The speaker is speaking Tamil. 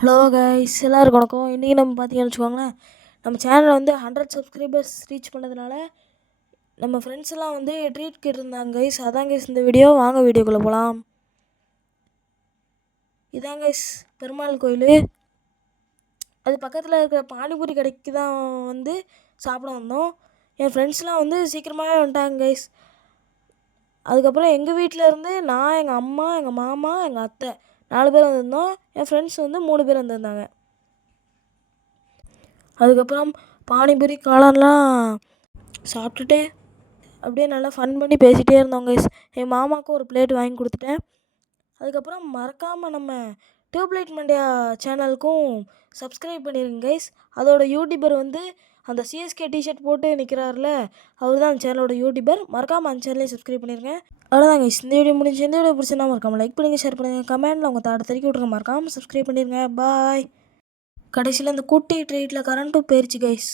ஹலோ கைஸ், எல்லாருக்கும் வணக்கம். இன்றைக்கி நம்ம பார்த்தீங்கன்னு வச்சுக்கோங்களேன், நம்ம சேனலை வந்து 100 சப்ஸ்கிரைபர்ஸ் ரீச் பண்ணதுனால நம்ம ஃப்ரெண்ட்ஸ் எல்லாம் வந்து ட்ரீட் கேட்டிருந்தாங்க கைஸ். அதான் கைஸ் இந்த வீடியோ. வாங்க வீடியோக்குள்ளே போகலாம். இதான் கைஸ் பெருமாள் கோயில். அது பக்கத்தில் இருக்கிற பானிபூரி கடைக்கு தான் வந்து சாப்பிட வந்தோம். என் ஃப்ரெண்ட்ஸ்லாம் வந்து சீக்கிரமாகவே வந்துட்டாங்க கைஸ். அதுக்கப்புறம் எங்கள் வீட்டில் இருந்து நான், எங்கள் அம்மா, எங்கள் மாமா, எங்கள் அத்தை 4 பேர் வந்திருந்தோம். என் ஃப்ரெண்ட்ஸ் வந்து 3 பேர் வந்திருந்தாங்க. அதுக்கப்புறம் பானிபூரி காளான்லாம் சாப்பிட்டுட்டு அப்படியே நல்லா ஃபன் பண்ணி பேசிகிட்டே இருந்தோம் கைஸ். என் மாமாவுக்கு ஒரு பிளேட் வாங்கி கொடுத்துட்டேன். அதுக்கப்புறம் மறக்காமல் நம்ம டியூப்லைட் மண்டியா சேனலுக்கும் சப்ஸ்கிரைப் பண்ணிடுங்க கைஸ். அதோட யூடியூபர் வந்து அந்த சிஎஸ்கே டிஷர்ட் போட்டு நிற்கிறாருல, அவர் தான் அந்த சேனலோட யூடியூபர். மறக்காமல் அந்த சேனலையும் சப்ஸ்கிரைப் பண்ணிடுங்க. அவ்வளோதான் கைஸ், இந்த வீடியோ முடிஞ்சு. இந்த வீடியோ பிடிச்சிருந்தா மறக்காமல் லைக் பண்ணுங்கள், ஷேர் பண்ணுங்கள், கமெண்ட்டில் உங்கள் தாட தெரிவிக்க விட்ருங்க. மறக்காமல் சப்ஸ்கிரைப் பண்ணிடுங்க. பாய். கடைசியில் அந்த குட்டி ட்ரீட்டில் கரண்ட்டும் போயிடுச்சு கைஸ்.